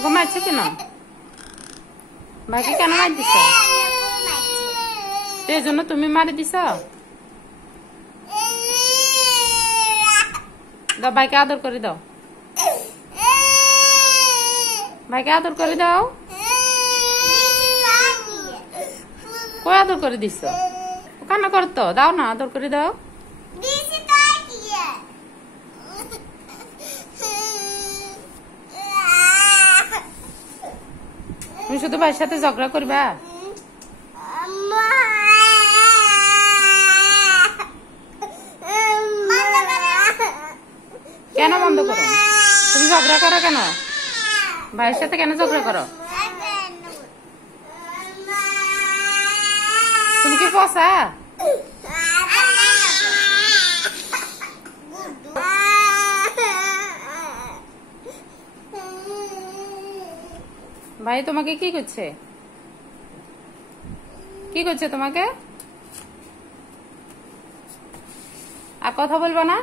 ওকে মারছে কেন? ভাইকে কেন মার দিছ? এই জন্য তুমি মারি দিছ? দাও, ভাইকে আদর করে দাও। ভাইকে আদর করে দাও। কই আদর করে দিছ? কান্না করতো, দাও না, আদর করে দাও। তুমি শুধু ভাইয়ের সাথে ঝগড়া করবা? কেন বন্ধ করো? তুমি ঝগড়া করো কেন? ভাইয়ের সাথে কেন ঝগড়া করো? তুমি কি পচা? ভাই তোমাকে কি করছে? কি করছে তোমাকে? আর কথা বলবো না?